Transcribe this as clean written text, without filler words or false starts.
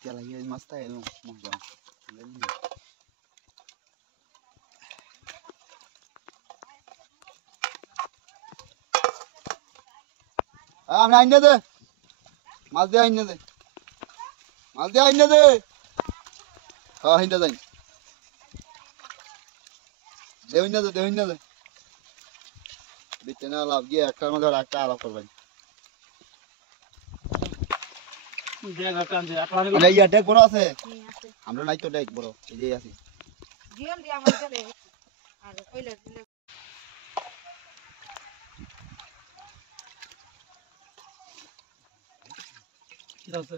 Ya lagi mas tayo no, mangga. আমি আইনে দে মাছ দিয়ে আইনে দে মাছ দিয়ে আইনে দে হ্যাঁ আইনে যাই দেউন না দে বিতে না লাভ গিয়ে একটার মধ্যে একটা আলাপ করবেন মানে ইয়া ডেক বড় আছে আমরা নাই তো ডেক বড় এই যে আছে জিয়ন দিয়া আমাদের দে আর কইলে দিলে কি আছে